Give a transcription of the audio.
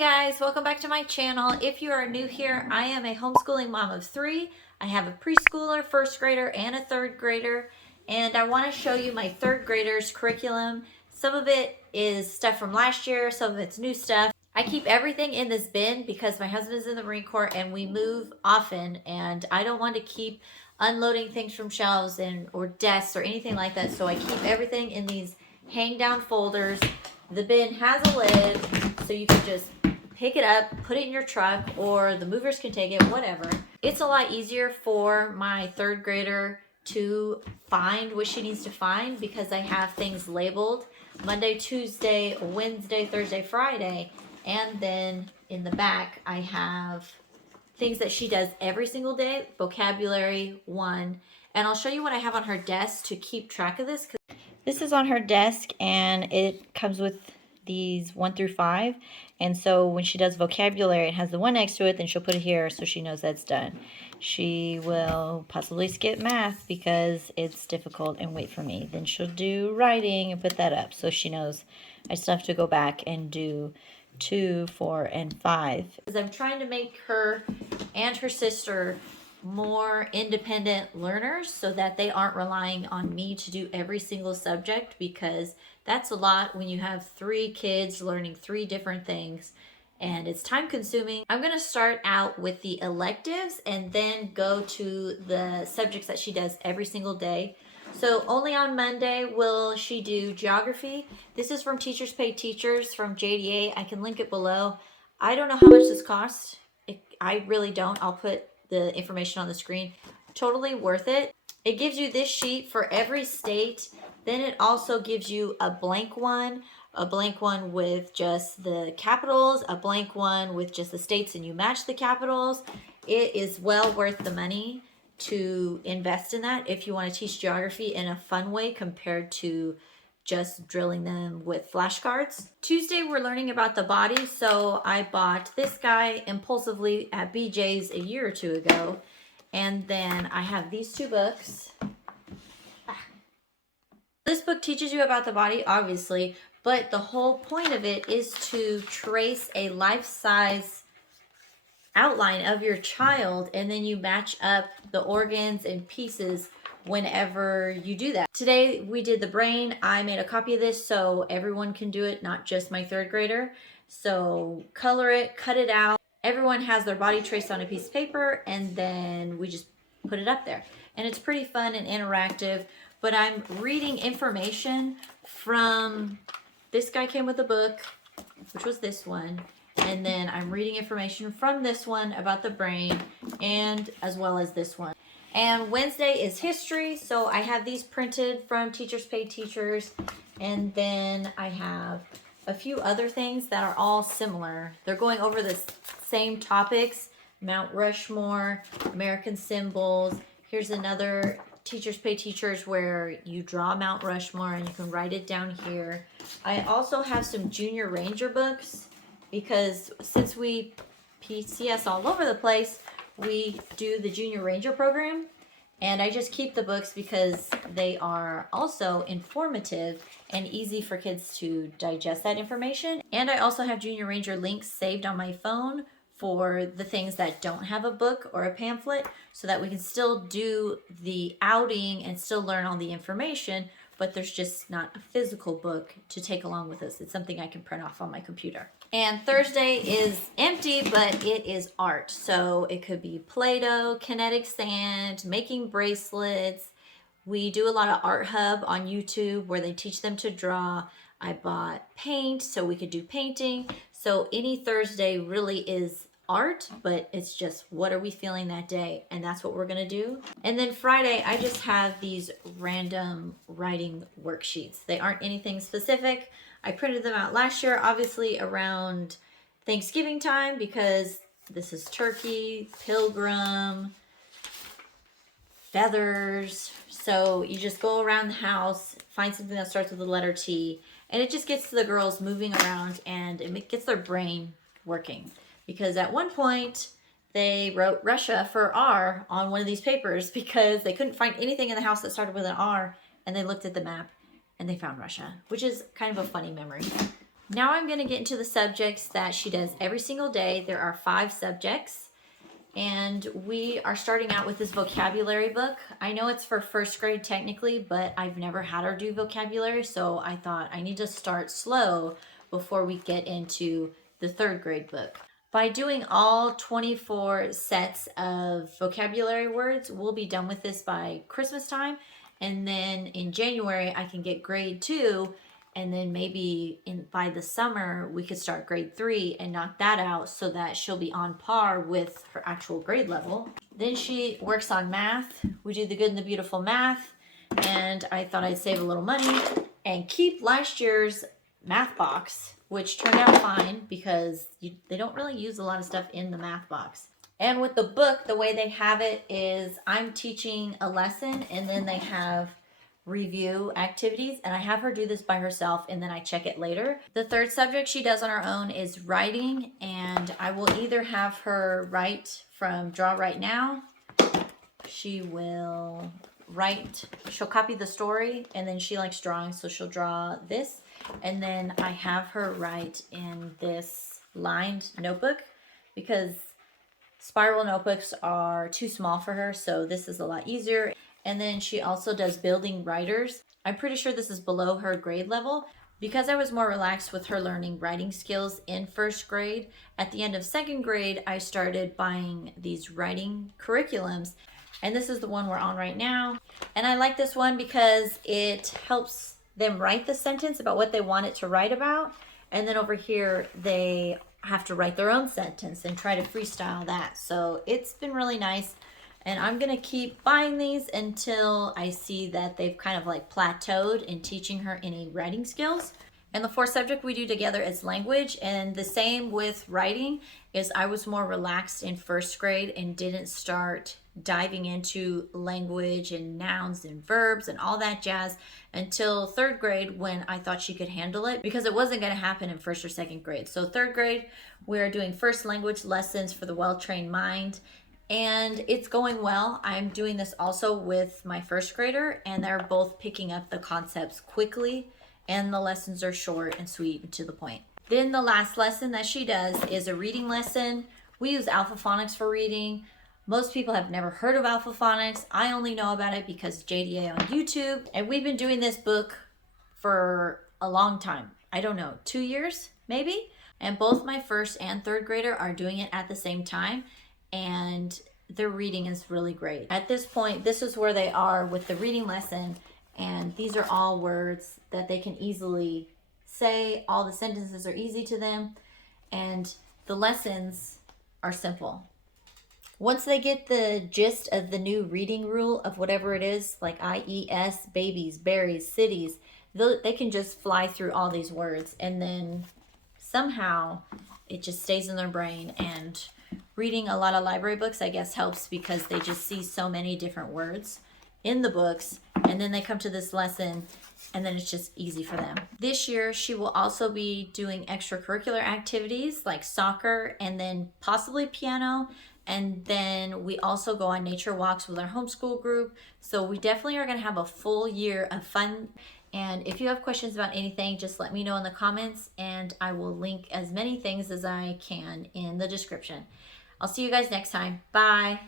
Guys, welcome back to my channel. If you are new here, I am a homeschooling mom of 3. I have a preschooler, first grader, and a third grader, and I want to show you my third graders curriculum. Some of it is stuff from last year, some of it's new stuff. I keep everything in this bin because my husband is in the Marine Corps and we move often, and I don't want to keep unloading things from shelves or desks or anything like that, so I keep everything in these hang down folders. The bin has a lid, so you can just pick it up, put it in your truck, or the movers can take it, whatever. It's a lot easier for my third grader to find what she needs to find because I have things labeled Monday, Tuesday, Wednesday, Thursday, Friday, and then in the back I have things that she does every single day, vocabulary 1, and I'll show you what I have on her desk to keep track of this. This is on her desk and it comes with these 1 through 5, and so when she does vocabulary, it has the 1 next to it, then she'll put it here so she knows that's done. She will possibly skip math because it's difficult and wait for me. Then she'll do writing and put that up so she knows I still have to go back and do 2, 4, and 5. Because I'm trying to make her and her sister more independent learners so that they aren't relying on me to do every single subject, because that's a lot when you have 3 kids learning 3 different things and it's time consuming. I'm going to start out with the electives and then go to the subjects that she does every single day. So only on Monday will she do geography. This is from Teachers Pay Teachers from JDA. I can link it below. I don't know how much this costs. I really don't. I'll put the information on the screen. Totally worth it. It gives you this sheet for every state. Then it also gives you a blank one with just the capitals, a blank one with just the states, and you match the capitals. It is well worth the money to invest in that if you want to teach geography in a fun way compared to just drilling them with flashcards. Tuesday we're learning about the body, so I bought this guy impulsively at BJ's a year or 2 ago, and then I have these 2 books. This book teaches you about the body, obviously, but the whole point of it is to trace a life-size outline of your child, and then you match up the organs and pieces whenever you do that. Today we did the brain. I made a copy of this so everyone can do it, not just my third grader. So color it, cut it out. Everyone has their body traced on a piece of paper, and then we just put it up there. And it's pretty fun and interactive, but I'm reading information from, this guy came with a book, which was this one, and then I'm reading information from this one about the brain, and as well as this one. And Wednesday is history, so I have these printed from Teachers Pay Teachers, and then I have a few other things that are all similar. They're going over the same topics: Mount Rushmore, American symbols. Here's another Teachers Pay Teachers where you draw Mount Rushmore and you can write it down here. I also have some Junior Ranger books because since we PCS all over the place, we do the Junior Ranger program, and I just keep the books because they are also informative and easy for kids to digest that information. And I also have Junior Ranger links saved on my phone for the things that don't have a book or a pamphlet, so that we can still do the outing and still learn all the information, but there's just not a physical book to take along with us. It's something I can print off on my computer. And Thursday is empty, but it is art. So it could be Play-Doh, kinetic sand, making bracelets. We do a lot of Art Hub on YouTube where they teach them to draw. I bought paint so we could do painting. So any Thursday really is art, but it's just what are we feeling that day, and that's what we're gonna do. And then Friday I just have these random writing worksheets. They aren't anything specific. I printed them out last year, obviously around Thanksgiving time, because this is turkey, pilgrim, feathers. So you just go around the house, find something that starts with the letter T, and it just gets the girls moving around and it gets their brain working. Because at one point they wrote Russia for R on one of these papers because they couldn't find anything in the house that started with an R, and they looked at the map and they found Russia, which is kind of a funny memory. Now I'm going to get into the subjects that she does every single day. There are 5 subjects. And we are starting out with this vocabulary book. I know it's for first grade technically, but I've never had her do vocabulary, so I thought I need to start slow before we get into the 3rd grade book. By doing all 24 sets of vocabulary words, we'll be done with this by Christmas time. And then in January, I can get grade 2. And then maybe by the summer, we could start grade 3 and knock that out so that she'll be on par with her actual grade level. Then she works on math. We do the good and the beautiful math. And I thought I'd save a little money and keep last year's math box, which turned out fine because they don't really use a lot of stuff in the math box. And with the book, the way they have it is I'm teaching a lesson and then they have review activities, and I have her do this by herself and then I check it later. The 3rd subject she does on her own is writing, and I will either have her write from Draw Right Now. She will write, she'll copy the story, and then she likes drawing, so she'll draw this, and then I have her write in this lined notebook because spiral notebooks are too small for her, so this is a lot easier. And then she also does building writers. I'm pretty sure this is below her grade level. Because I was more relaxed with her learning writing skills in 1st grade, at the end of 2nd grade, I started buying these writing curriculums. And this is the one we're on right now. And I like this one because it helps them write the sentence about what they want it to write about. And then over here, they have to write their own sentence and try to freestyle that. So it's been really nice. And I'm going to keep buying these until I see that they've kind of like plateaued in teaching her any writing skills. And the 4th subject we do together is language. And the same with writing is I was more relaxed in 1st grade and didn't start diving into language and nouns and verbs and all that jazz until 3rd grade when I thought she could handle it because it wasn't going to happen in 1st or 2nd grade. So 3rd grade, we're doing first language lessons for the well-trained mind. And it's going well. I'm doing this also with my 1st grader, and they're both picking up the concepts quickly, and the lessons are short and sweet and to the point. Then the last lesson that she does is a reading lesson. We use AlphaPhonics for reading. Most people have never heard of AlphaPhonics. I only know about it because JDA on YouTube. And we've been doing this book for a long time. I don't know, 2 years maybe? And both my 1st and 3rd grader are doing it at the same time. And their reading is really great. At this point, this is where they are with the reading lesson, and these are all words that they can easily say. All the sentences are easy to them, and the lessons are simple. Once they get the gist of the new reading rule of whatever it is, like IES, babies, berries, cities, they can just fly through all these words, and then somehow it just stays in their brain. And reading a lot of library books, I guess, helps because they just see so many different words in the books, and then they come to this lesson and then it's just easy for them. This year, she will also be doing extracurricular activities like soccer and then possibly piano. And then we also go on nature walks with our homeschool group. So we definitely are going to have a full year of fun. And if you have questions about anything, just let me know in the comments, and I will link as many things as I can in the description. I'll see you guys next time. Bye.